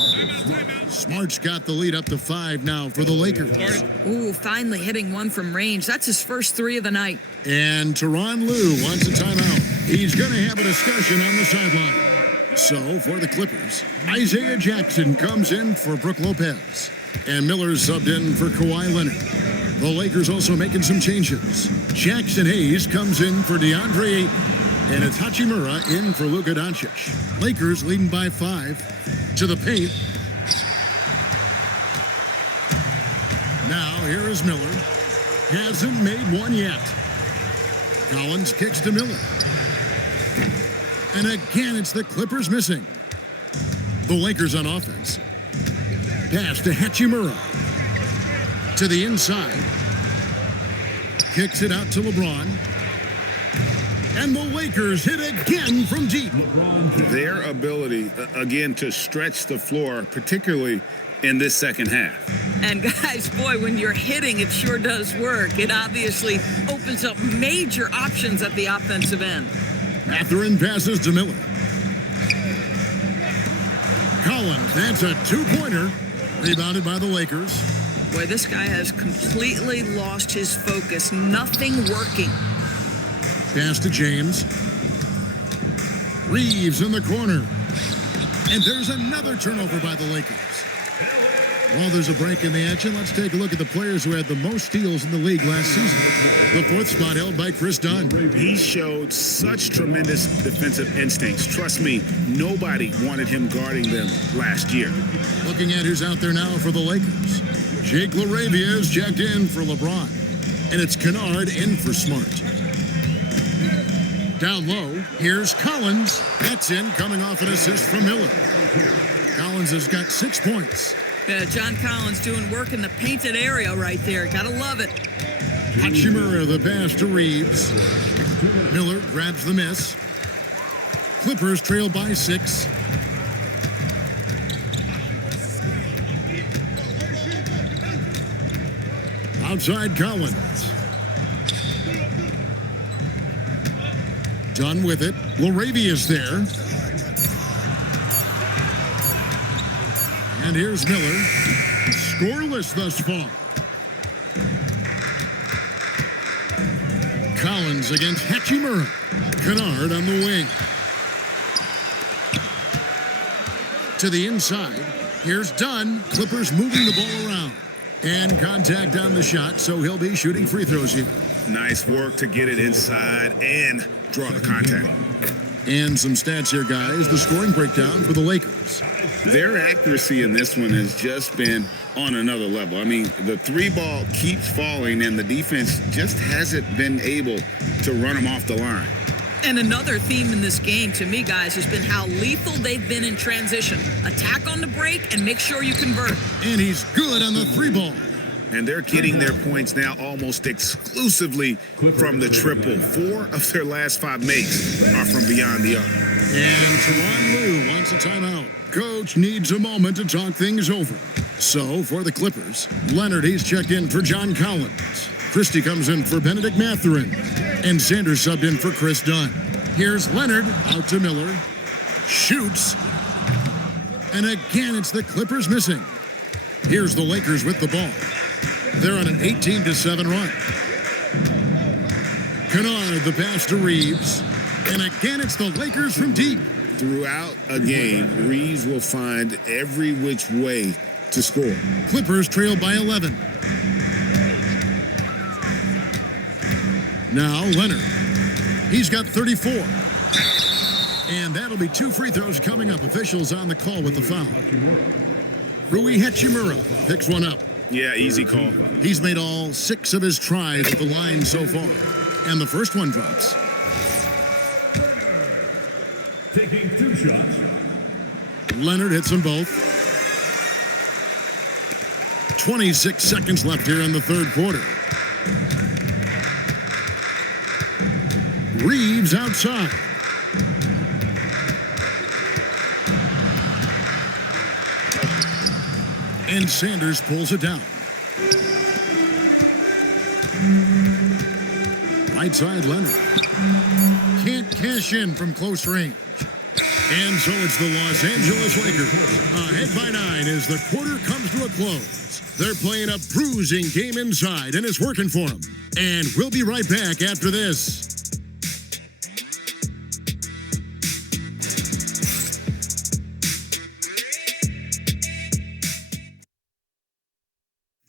Smart's got the lead up to 5 now for the Lakers. Ooh, finally hitting one from range. That's his first 3 of the night. And Tyronn Lue wants a timeout. He's going to have a discussion on the sideline. So, for the Clippers, Isaiah Jackson comes in for Brook Lopez. And Miller subbed in for Kawhi Leonard. The Lakers also making some changes. Jackson Hayes comes in for DeAndre Ayton. And it's Hachimura in for Luka Doncic. Lakers leading by 5 to the paint. Now, here is Miller. Hasn't made one yet. Collins kicks to Miller. And again, it's the Clippers missing. The Lakers on offense. Pass to Hachimura. To the inside. Kicks it out to LeBron. And the Lakers hit again from deep. Their ability, again, to stretch the floor, particularly in this second half. And guys, boy, when you're hitting, it sure does work. It obviously opens up major options at the offensive end. Mathurin passes to Miller. Collins, that's a 2-pointer. Rebounded by the Lakers. Boy, this guy has completely lost his focus. Nothing working. Pass to James. Reeves in the corner. And there's another turnover by the Lakers. While there's a break in the action, let's take a look at the players who had the most steals in the league last season. The 4th spot held by Chris Dunn. He showed such tremendous defensive instincts. Trust me, nobody wanted him guarding them last year. Looking at who's out there now for the Lakers. Jake LaRavia is checked in for LeBron. And it's Kennard in for Smart. Down low, here's Collins. That's in, coming off an assist from Miller. Collins has got 6 points. Yeah, John Collins doing work in the painted area right there. Gotta love it. Hachimura, the pass to Reeves. Miller grabs the miss. Clippers trail by 6. Outside Collins. Done with it. LaRavia's there. And here's Miller. Scoreless thus far. Collins against Hachimura. Kennard on the wing. To the inside. Here's Dunn. Clippers moving the ball around. And contact on the shot, so he'll be shooting free throws here. Nice work to get it inside and draw the contact. And some stats here, guys. The scoring breakdown for the Lakers. Their accuracy in this one has just been on another level. I mean, the 3-ball keeps falling, and the defense just hasn't been able to run them off the line. And another theme in this game, to me, guys, has been how lethal they've been in transition. Attack on the break and make sure you convert. And he's good on the 3-ball. And they're getting their points now almost exclusively from the triple. 4 of their last 5 makes are from beyond the arc. And Tyronn Lue wants a timeout. Coach needs a moment to talk things over. So, for the Clippers, Leonard, he's checked in for John Collins. Christie comes in for Benedict Mathurin. And Sanders subbed in for Chris Dunn. Here's Leonard, out to Miller. Shoots. And again, it's the Clippers missing. Here's the Lakers with the ball. They're on an 18-7 run. Kennard, the pass to Reeves. And again, it's the Lakers from deep. Throughout a game, Reeves will find every which way to score. Clippers trail by 11. Now Leonard. He's got 34. And that'll be 2 free throws coming up. Officials on the call with the foul. Rui Hachimura picks one up. Yeah, easy call. He's made all 6 of his tries at the line so far. And the first one drops. Taking 2 shots. Leonard hits them both. 26 seconds left here in the third quarter. Reeves outside. And Sanders pulls it down. Right side, Leonard. Can't cash in from close range. And so it's the Los Angeles Lakers ahead by 9 as the quarter comes to a close. They're playing a bruising game inside, and it's working for them. And we'll be right back after this.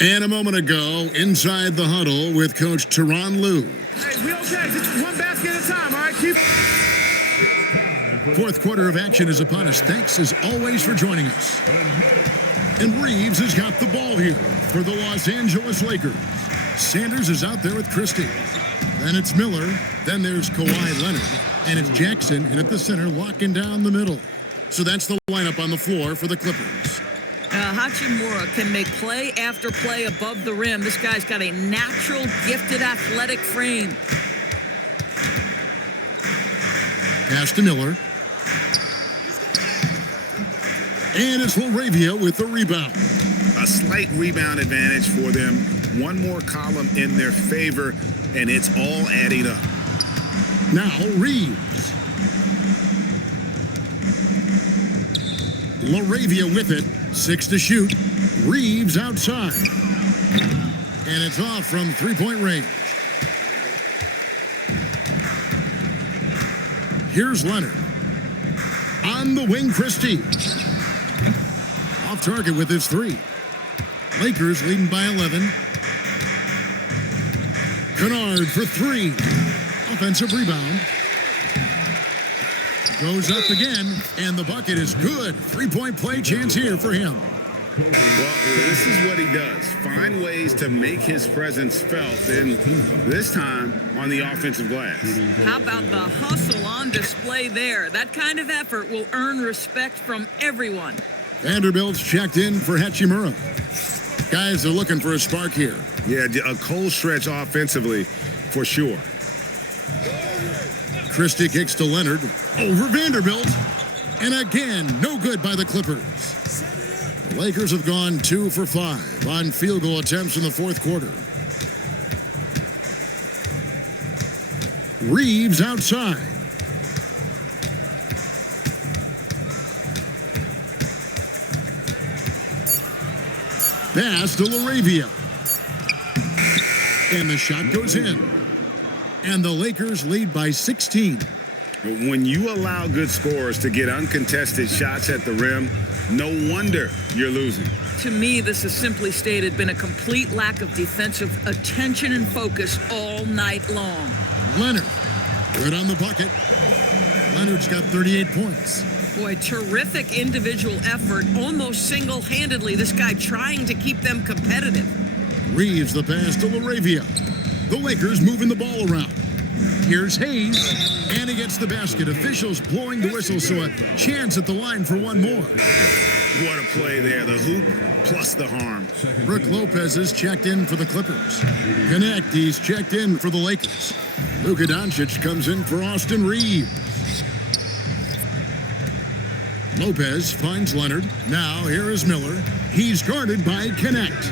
And a moment ago, inside the huddle with Coach Tyronn Lue. Hey, we okay? Just one basket at a time, all right? Keep... Fourth quarter of action is upon us. Thanks, as always, for joining us. And Reeves has got the ball here for the Los Angeles Lakers. Sanders is out there with Christie. Then it's Miller. Then there's Kawhi Leonard. And it's Jackson in at the center, locking down the middle. So that's the lineup on the floor for the Clippers. Hachimura can make play after play above the rim. This guy's got a natural, gifted, athletic frame. Pass to Miller. And it's LaRavia with the rebound. A slight rebound advantage for them. One more column in their favor, and it's all adding up. Now Reeves. LaRavia with it. 6 to shoot. Reeves outside. And it's off from three-point range. Here's Leonard. On the wing, Christie. Off target with his 3. Lakers leading by 11. Kennard for 3. Offensive rebound. Goes up again, and the bucket is good. 3-point play chance here for him. Well, this is what he does. Find ways to make his presence felt, and this time on the offensive glass. How about the hustle on display there? That kind of effort will earn respect from everyone. Vanderbilt's checked in for Hachimura. Guys are looking for a spark here. Yeah, a cold stretch offensively, for sure. Christie kicks to Leonard. Over Vanderbilt. And again, no good by the Clippers. The Lakers have gone 2 for 5 on field goal attempts in the fourth quarter. Reeves outside. Pass to LaRavia. And the shot goes in. And the Lakers lead by 16. When you allow good scorers to get uncontested shots at the rim, no wonder you're losing. To me, this has simply stated been a complete lack of defensive attention and focus all night long. Leonard, good on the bucket. Leonard's got 38 points. Boy, terrific individual effort, almost single-handedly. This guy trying to keep them competitive. Reeves the pass to LaRavia. The Lakers moving the ball around. Here's Hayes, and he gets the basket. Officials blowing the whistle, so a chance at the line for one more. What a play there. The hoop plus the harm. Brook Lopez is checked in for the Clippers. Connect, he's checked in for the Lakers. Luka Doncic comes in for Austin Reeves. Lopez finds Leonard. Now here is Miller. He's guarded by Connect.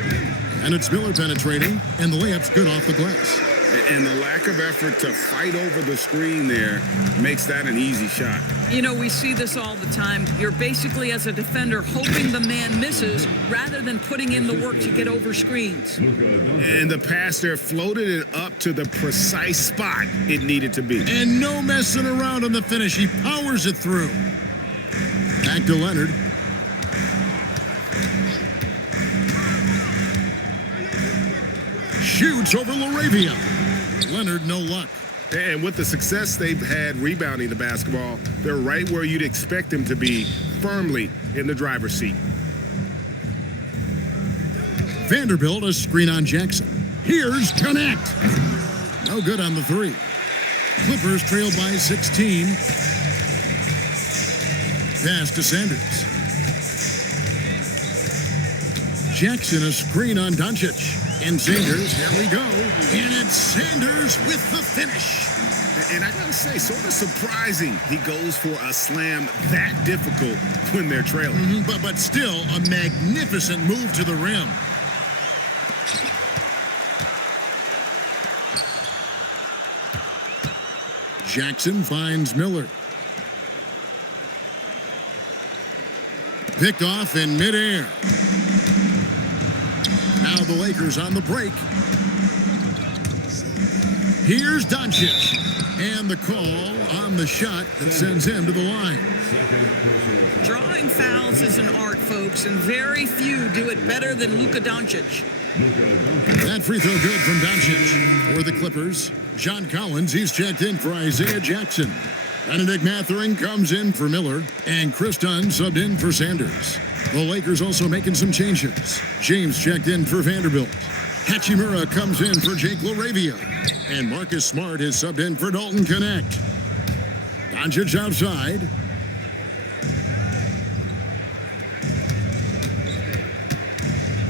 And it's Miller penetrating, and the layup's good off the glass. And the lack of effort to fight over the screen there makes that an easy shot. You know, we see this all the time. You're basically, as a defender, hoping the man misses rather than putting in the work to get over screens. And the pass there floated it up to the precise spot it needed to be. And no messing around on the finish. He powers it through. Back to Leonard. Shoots over LaRavia. Leonard, no luck. And with the success they've had rebounding the basketball, they're right where you'd expect them to be, firmly in the driver's seat. Vanderbilt, a screen on Jackson. Here's Connect. No good on the three. Clippers trail by 16. Pass to Sanders. Jackson a screen on Doncic. And Sanders, here we go. And it's Sanders with the finish. And I gotta say, sort of surprising he goes for a slam that difficult when they're trailing. But still a magnificent move to the rim. Jackson finds Miller. Picked off in midair. Now the Lakers on the break. Here's Doncic. And the call on the shot that sends him to the line. Drawing fouls is an art, folks, and very few do it better than Luka Doncic. That free throw good from Doncic. For the Clippers, John Collins, he's checked in for Isaiah Jackson. Benedict Mathurin comes in for Miller, and Chris Dunn subbed in for Sanders. The Lakers also making some changes. James checked in for Vanderbilt. Hachimura comes in for Jake LaRavia. And Marcus Smart is subbed in for Dalton Connect. Doncic outside.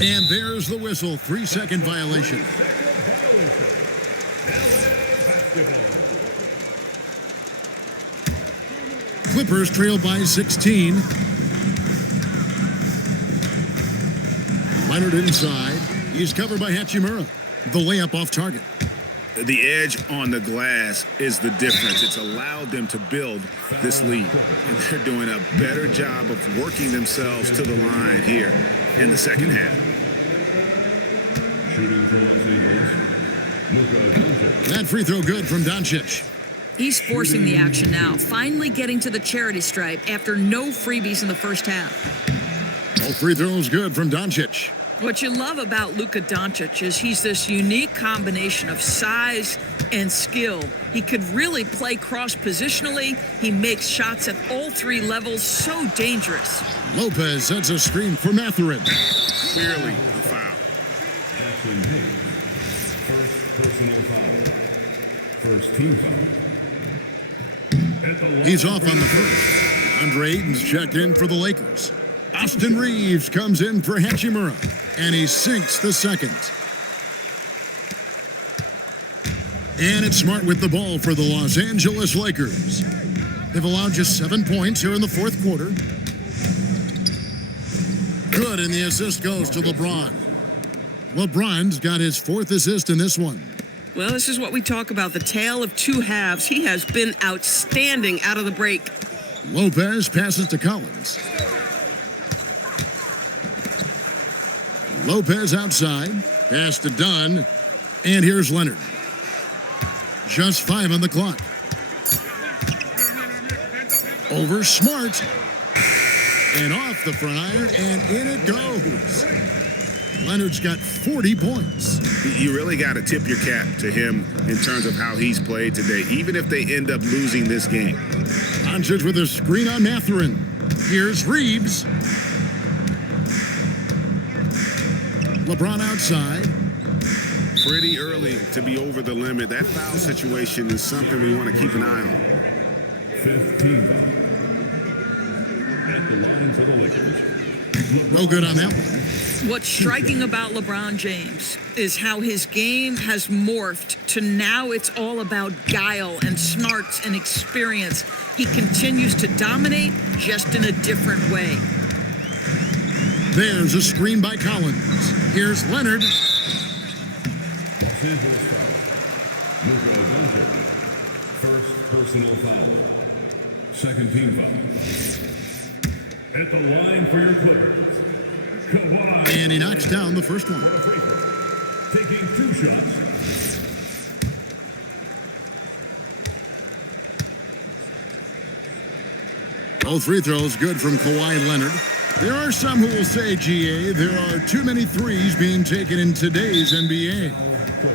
And there's the whistle. 3-second violation. Clippers trail by 16. Leonard inside. He's covered by Hachimura. The layup off target. The edge on the glass is the difference. It's allowed them to build this lead. And they're doing a better job of working themselves to the line here in the second half. Shooting for Los Angeles, Luka Doncic. That free throw good from Doncic. He's forcing the action now, finally getting to the charity stripe after no freebies in the first half. All free throws good from Doncic. What you love about Luka Doncic is he's this unique combination of size and skill. He could really play cross-positionally. He makes shots at all three levels, so dangerous. Lopez sets a screen for Mathurin. Clearly a foul. Jackson Hayes. First personal foul. First team foul. He's off on the first. Andre Ayton's checked in for the Lakers. Austin Reeves comes in for Hachimura, and he sinks the second. And it's Smart with the ball for the Los Angeles Lakers. They've allowed just 7 points here in the fourth quarter. Good, and the assist goes to LeBron. LeBron's got his fourth assist in this one. Well, this is what we talk about, the tale of two halves. He has been outstanding out of the break. Lopez passes to Collins. Lopez outside, pass to Dunn, and here's Leonard. Just 5 on the clock. Over Smart, and off the front iron, and in it goes. Leonard's got 40 points. You really got to tip your cap to him in terms of how he's played today, even if they end up losing this game. Doncic with a screen on Mathurin. Here's Reeves. LeBron outside. Pretty early to be over the limit. That foul situation is something we want to keep an eye on. 15 foul. At the line for the Lakers. No good on that one. What's striking about LeBron James is how his game has morphed to now it's all about guile and smarts and experience. He continues to dominate, just in a different way. There's a screen by Collins. Here's Leonard. Los Angeles foul. Luka Doncic. First personal foul. Second team foul. At the line for your Clippers, Kawhi. And he knocks down the first one. Taking 2 shots. Both free throws good from Kawhi Leonard. There are some who will say, GA, there are too many threes being taken in today's NBA.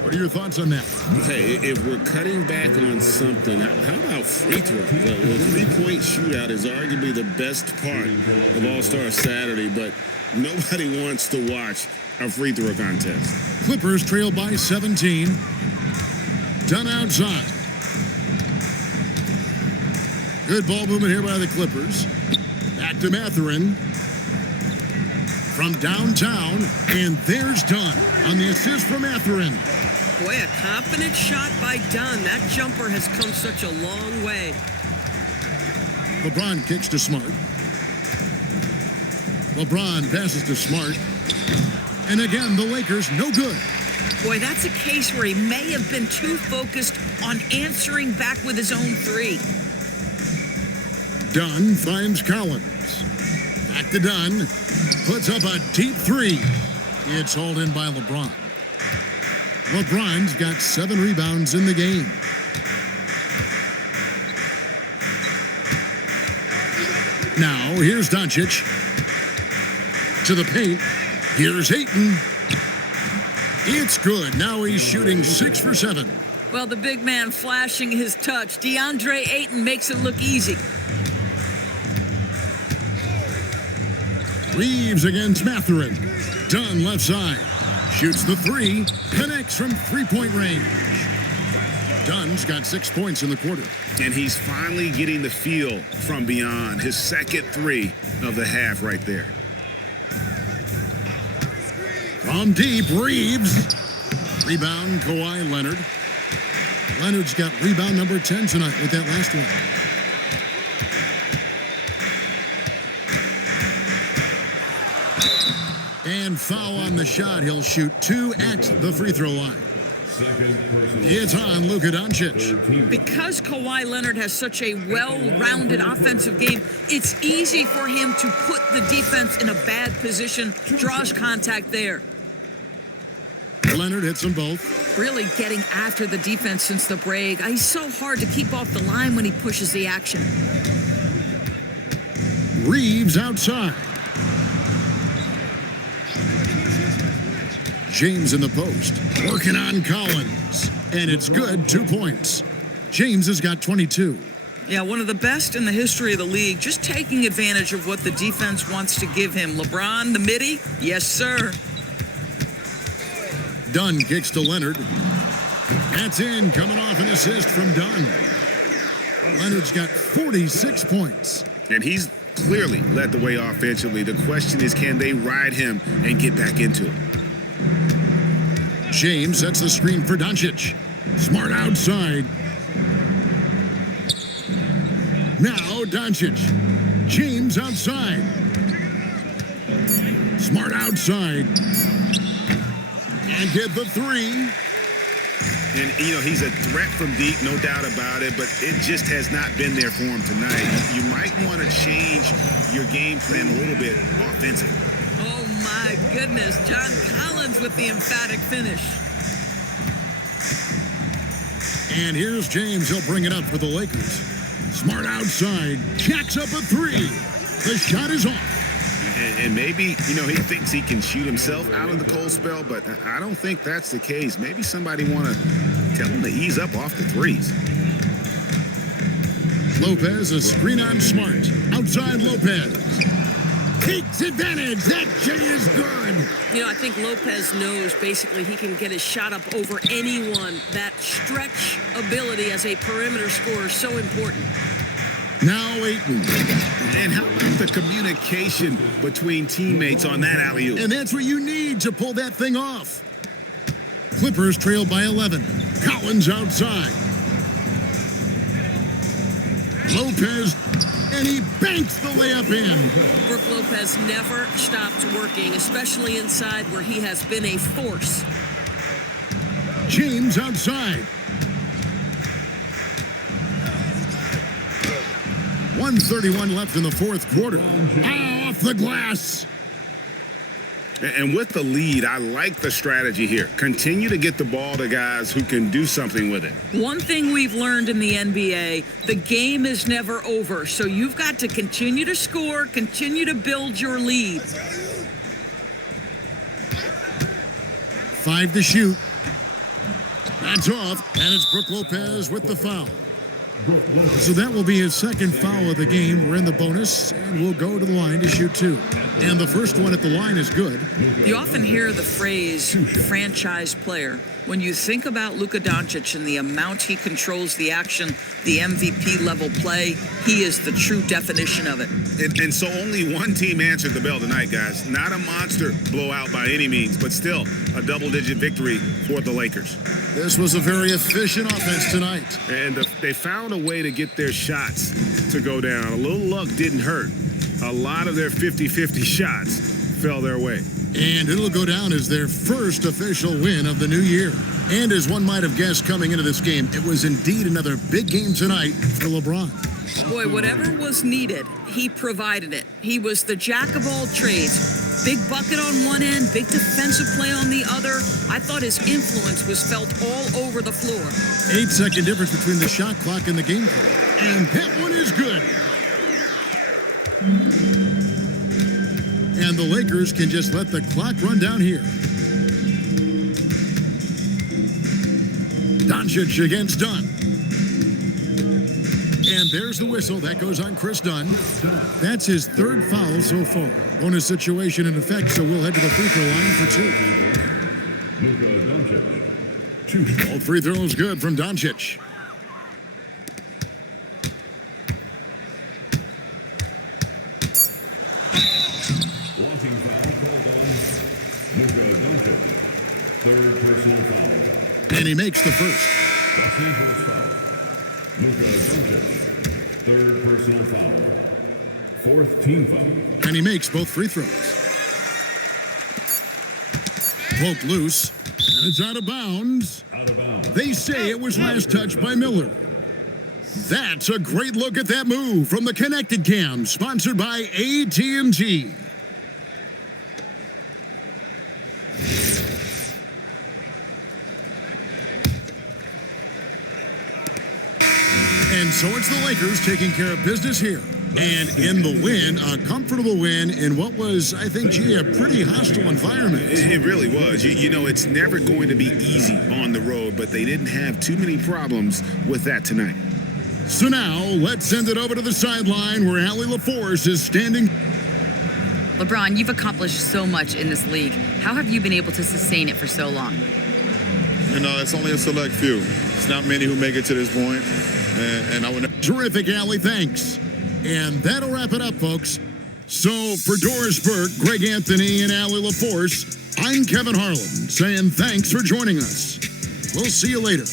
What are your thoughts on that? Hey, if we're cutting back on something, how about free throw? The three-point shootout is arguably the best part of All-Star Saturday, but nobody wants to watch a free throw contest. Clippers trail by 17. Dunn outside. Good ball movement here by the Clippers. Back to Mathurin. From downtown, and there's Dunn on the assist from Mathurin. Boy, a confident shot by Dunn. That jumper has come such a long way. LeBron kicks to Smart. LeBron passes to Smart. And again, the Lakers no good. Boy, that's a case where he may have been too focused on answering back with his own three. Dunn finds Collins. Back to Dunn. Puts up a deep three. It's hauled in by LeBron. LeBron's got 7 rebounds in the game. Now, here's Doncic. To the paint. Here's Ayton. It's good. Now he's shooting 6 for 7. Well, the big man flashing his touch. DeAndre Ayton makes it look easy. Reeves against Mathurin. Dunn left side. Shoots the 3. Connects from three-point range. Dunn's got 6 points in the quarter. And he's finally getting the feel from beyond. His second 3 of the half right there. From deep, Reeves. Rebound, Kawhi Leonard. Leonard's got rebound number 10 tonight with that last one. And foul on the shot. He'll shoot 2 at the free throw line. It's on Luka Doncic. Because Kawhi Leonard has such a well-rounded offensive game, it's easy for him to put the defense in a bad position, draws contact there. Leonard hits them both. Really getting after the defense since the break. He's so hard to keep off the line when he pushes the action. Reeves outside. James in the post, working on Collins. And it's good, 2 points. James has got 22. Yeah, one of the best in the history of the league, just taking advantage of what the defense wants to give him. LeBron, the midi? Yes, sir. Dunn kicks to Leonard. That's in, coming off an assist from Dunn. Leonard's got 46 points. And he's clearly led the way offensively. The question is, can they ride him and get back into it? James sets the screen for Doncic. Smart outside. Now Doncic. James outside. Smart outside. And get the 3. And, he's a threat from deep, no doubt about it, but it just has not been there for him tonight. You might want to change your game plan a little bit offensively. Oh, my goodness. John Collins with the emphatic finish. And here's James. He'll bring it up for the Lakers. Smart outside. Jacks up a 3. The shot is off. And maybe, he thinks he can shoot himself out of the cold spell, but I don't think that's the case. Maybe somebody want to tell him to ease up off the threes. Lopez, a screen on Smart. Outside Lopez. Takes advantage. That J is good. I think Lopez knows basically he can get his shot up over anyone. That stretch ability as a perimeter scorer is so important. Now Ayton. And how about the communication between teammates on that alley-oop? And that's what you need to pull that thing off. Clippers trail by 11. Collins outside. Lopez, and he banks the layup in. Brook Lopez never stopped working, especially inside where he has been a force. James outside. 1:31 left in the fourth quarter. Off the glass. And with the lead, I like the strategy here. Continue to get the ball to guys who can do something with it. One thing we've learned in the NBA, the game is never over. So you've got to continue to score, continue to build your lead. 5 to shoot. That's off, and it's Brook Lopez with the foul. So that will be his second foul of the game. We're in the bonus, and we'll go to the line to shoot 2. And the first one at the line is good. You often hear the phrase franchise player. When you think about Luka Doncic and the amount he controls the action, the MVP level play, he is the true definition of it. And so only one team answered the bell tonight, guys. Not a monster blowout by any means, but still a double-digit victory for the Lakers. This was a very efficient offense tonight. And they found a way to get their shots to go down. A little luck didn't hurt. A lot of their 50-50 shots fell their way. And it'll go down as their first official win of the new year. And as one might have guessed coming into this game, it was indeed another big game tonight for LeBron. Boy, whatever was needed, he provided it. He was the jack of all trades. Big bucket on one end, big defensive play on the other. I thought his influence was felt all over the floor. 8-second difference between the shot clock and the game clock. And that one is good. And the Lakers can just let the clock run down here. Doncic against Dunn. And there's the whistle. That goes on Chris Dunn. That's his third foul so far. Bonus situation in effect, so we'll head to the free throw line for 2. Luka Doncic. 2. All free throws good from Doncic. Blocking foul called on Luka Doncic. Third personal foul. And he makes the first. Blocking first foul. Luka Doncic. Third personal foul. Fourth team foul. And he makes both free throws. Poked loose. And it's out of bounds. Out of bounds. They say it was last touched by Miller. That's a great look at that move from the Connected Cam, sponsored by AT&T. And so it's the Lakers taking care of business here. And in the win, a comfortable win in what was, I think, a pretty hostile environment. It really was. You know, it's never going to be easy on the road, but they didn't have too many problems with that tonight. So now, let's send it over to the sideline where Allie LaForce is standing. LeBron, you've accomplished so much in this league. How have you been able to sustain it for so long? You know, it's only a select few. It's not many who make it to this point. And I would. Terrific, Allie. Thanks. And that'll wrap it up, folks. So for Doris Burke, Greg Anthony, and Allie LaForce, I'm Kevin Harlan saying thanks for joining us. We'll see you later.